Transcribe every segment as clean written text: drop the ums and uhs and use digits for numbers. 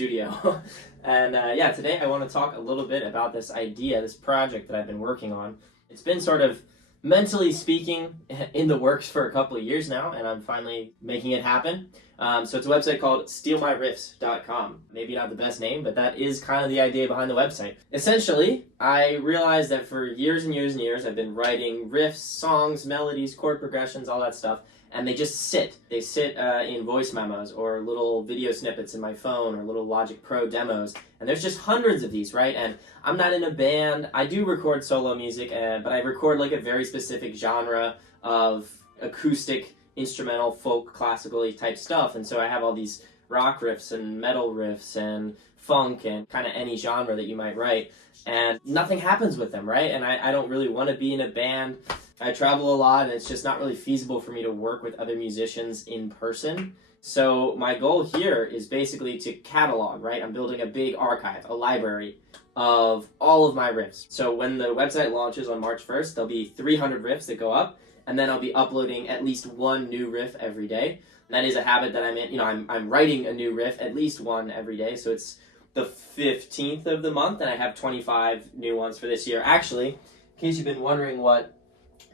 studio. And yeah, today I want to talk a little bit about this idea, this project that I've been working on. It's been sort of, mentally speaking, in the works for a couple of years now, and I'm finally making it happen. So it's a website called stealmyriffs.com. Maybe not the best name, but that is kind of the idea behind the website. Essentially, I realized that for years and years and years, I've been writing riffs, songs, melodies, chord progressions, all that stuff, and they just sit. They sit in voice memos or little video snippets in my phone or little Logic Pro demos. And there's just hundreds of these, right? And I'm not in a band. I do record solo music, but I record like a very specific genre of acoustic, instrumental, folk, classical type stuff. And so I have all these rock riffs and metal riffs and funk and kind of any genre that you might write. And nothing happens with them, right? And I don't really want to be in a band. I travel a lot, and it's just not really feasible for me to work with other musicians in person. So my goal here is basically to catalog, right? I'm building a big archive, a library of all of my riffs. So when the website launches on March 1st, there'll be 300 riffs that go up, and then I'll be uploading at least one new riff every day. And that is a habit that I'm in. I'm writing a new riff, at least one every day. So it's the 15th of the month, and I have 25 new ones for this year. Actually, in case you've been wondering what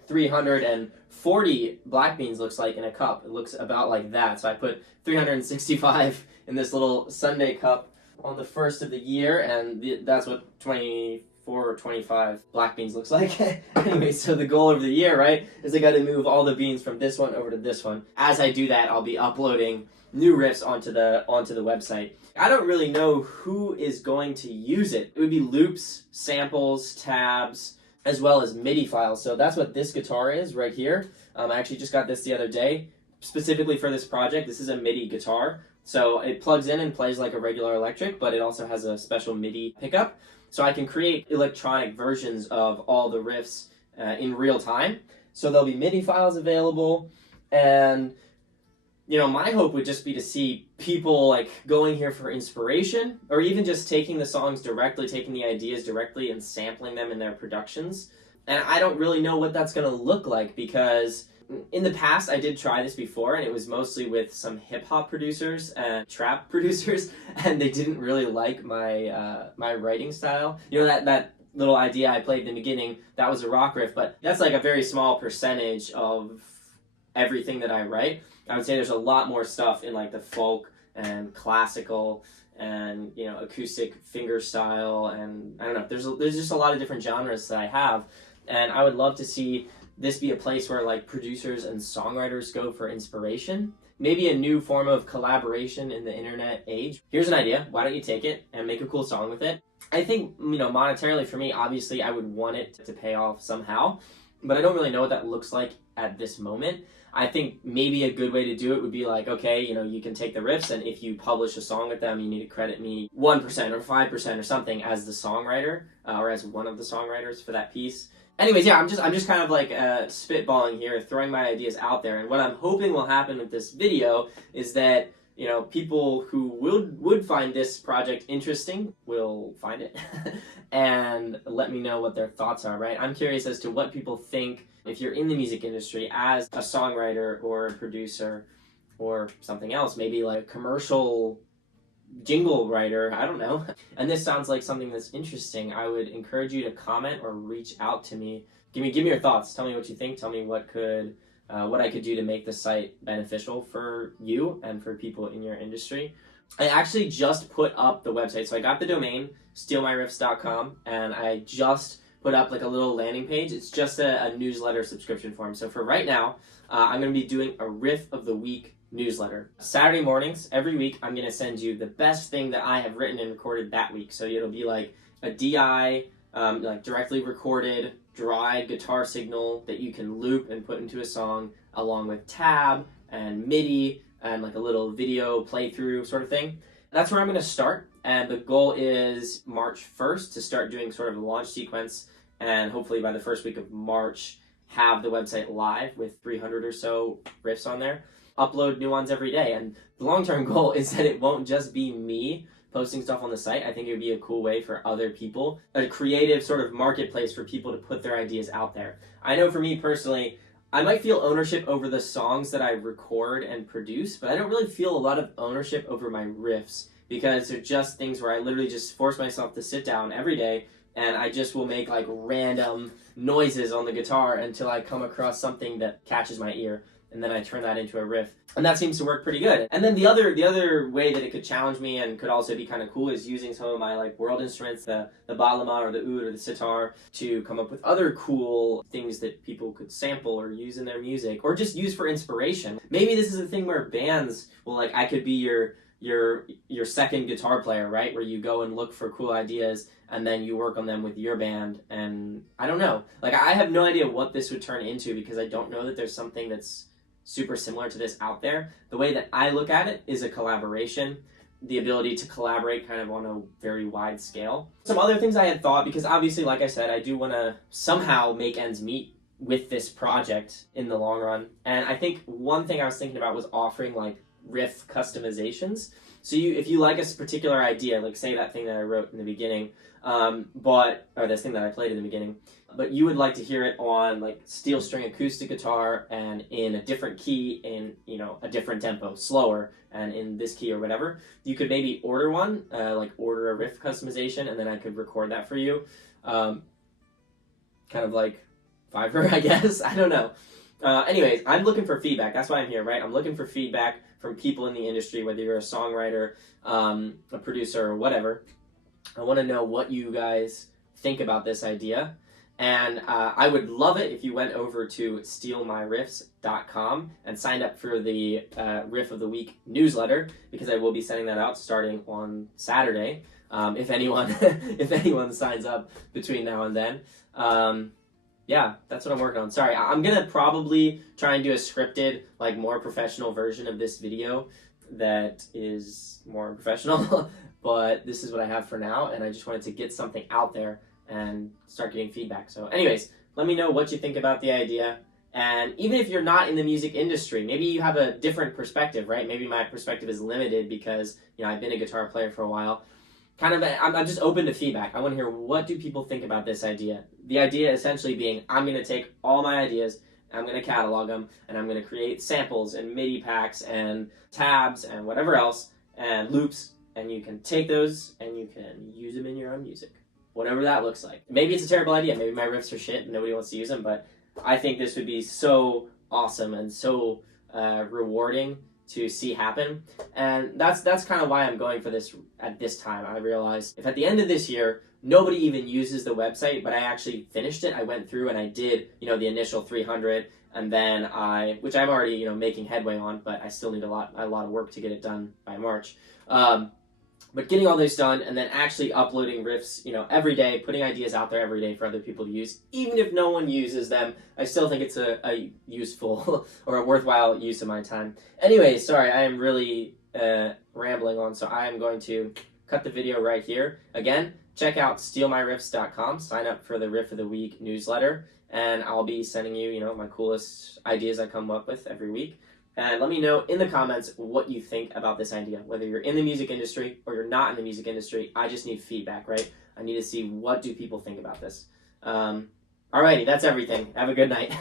340 black beans looks like in a cup, it looks about like that. So I put 365 in this little Sunday cup on the first of the year, and that's what 24 or 25 black beans looks like. Anyway, so the goal over the year, right, is I got to move all the beans from this one over to this one. As I do that, I'll be uploading new riffs onto the website. I don't really know who is going to use it. It would be loops, samples, tabs, as well as MIDI files. So that's what this guitar is right here. I actually just got this the other day, specifically for this project. This is a MIDI guitar. So it plugs in and plays like a regular electric, but it also has a special MIDI pickup. So I can create electronic versions of all the riffs in real time. So there'll be MIDI files available, and my hope would just be to see people like going here for inspiration, or even just taking the songs directly, taking the ideas directly and sampling them in their productions. And I don't really know what that's going to look like, because in the past I did try this before, and it was mostly with some hip-hop producers and trap producers, and they didn't really like my my writing style. That little idea I played in the beginning, that was a rock riff, but that's like a very small percentage of everything that I write. I would say there's a lot more stuff in like the folk and classical and acoustic finger style, and I don't know, there's just a lot of different genres that I have, and I would love to see this be a place where like producers and songwriters go for inspiration. Maybe a new form of collaboration in the internet age. Here's an idea. Why don't you take it and make a cool song with it? I think, monetarily for me, obviously I would want it to pay off somehow, but I don't really know what that looks like at this moment. I think maybe a good way to do it would be like, okay, you can take the riffs, and if you publish a song with them, you need to credit me 1% or 5% or something as the songwriter, or as one of the songwriters for that piece. Anyways, yeah, I'm just kind of like spitballing here, throwing my ideas out there, and what I'm hoping will happen with this video is that people who would find this project interesting will find it and let me know what their thoughts are, right? I'm curious as to what people think if you're in the music industry as a songwriter or a producer or something else, maybe like a commercial jingle writer, I don't know. And this sounds like something that's interesting. I would encourage you to comment or reach out to me. Give me your thoughts. Tell me what you think. Tell me what I could do to make the site beneficial for you and for people in your industry. I actually just put up the website. So I got the domain, stealmyriffs.com, and I just put up like a little landing page. It's just a newsletter subscription form. So for right now, I'm going to be doing a Riff of the Week newsletter. Saturday mornings, every week, I'm going to send you the best thing that I have written and recorded that week. So it'll be like a DI, like directly recorded, dry guitar signal that you can loop and put into a song, along with tab and MIDI and like a little video playthrough sort of thing. That's where I'm going to start, and the goal is March 1st to start doing sort of a launch sequence, and hopefully by the first week of March have the website live with 300 or so riffs on there. Upload new ones every day, and the long-term goal is that it won't just be me posting stuff on the site. I think it would be a cool way for other people, a creative sort of marketplace for people to put their ideas out there. I know for me personally, I might feel ownership over the songs that I record and produce, but I don't really feel a lot of ownership over my riffs because they're just things where I literally just force myself to sit down every day, and I just will make like random noises on the guitar until I come across something that catches my ear, and then I turn that into a riff. And that seems to work pretty good. And then the other way that it could challenge me and could also be kind of cool is using some of my like world instruments, the balama or the oud or the sitar, to come up with other cool things that people could sample or use in their music, or just use for inspiration. Maybe this is a thing where bands, well, like I could be your second guitar player, right? Where you go and look for cool ideas and then you work on them with your band. And I don't know. Like, I have no idea what this would turn into, because I don't know that there's something that's super similar to this out there. The way that I look at it is a collaboration, the ability to collaborate kind of on a very wide scale. Some other things I had thought, because obviously, like I said, I do want to somehow make ends meet with this project in the long run. And I think one thing I was thinking about was offering like riff customizations. So if you like a particular idea, like say that thing that I wrote in the beginning, or this thing that I played in the beginning, but you would like to hear it on like steel string acoustic guitar and in a different key, in a different tempo, slower, and in this key or whatever, you could maybe order one, like order a riff customization, and then I could record that for you, kind of like Fiverr, I guess. I don't know. Anyways, I'm looking for feedback. That's why I'm here, right? I'm looking for feedback from people in the industry, whether you're a songwriter, a producer, or whatever. I want to know what you guys think about this idea. And I would love it if you went over to stealmyriffs.com and signed up for the Riff of the Week newsletter, because I will be sending that out starting on Saturday, if anyone signs up between now and then. Yeah, that's what I'm working on. Sorry, I'm going to probably try and do a scripted, like more professional version of this video that is more professional, but this is what I have for now, and I just wanted to get something out there and start getting feedback. So anyways, let me know what you think about the idea. And even if you're not in the music industry, maybe you have a different perspective, right? Maybe my perspective is limited because, I've been a guitar player for a while. I'm just open to feedback. I want to hear, what do people think about this idea? The idea essentially being, I'm going to take all my ideas, I'm going to catalog them, and I'm going to create samples and MIDI packs and tabs and whatever else, and loops, and you can take those and you can use them in your own music. Whatever that looks like. Maybe it's a terrible idea. Maybe my riffs are shit and nobody wants to use them, but I think this would be so awesome and so rewarding to see happen. And that's kind of why I'm going for this at this time. I realized if at the end of this year nobody even uses the website, but I actually finished it, I went through and I did the initial 300, and then which I'm already making headway on, but I still need a lot of work to get it done by March. But getting all this done and then actually uploading riffs, every day, putting ideas out there every day for other people to use, even if no one uses them, I still think it's a useful or a worthwhile use of my time. Anyway, sorry, I am really rambling on, so I am going to cut the video right here. Again, check out stealmyriffs.com, sign up for the Riff of the Week newsletter, and I'll be sending you, my coolest ideas I come up with every week. And let me know in the comments what you think about this idea, whether you're in the music industry or you're not in the music industry. I just need feedback, right? I need to see, what do people think about this. Alrighty, that's everything. Have a good night.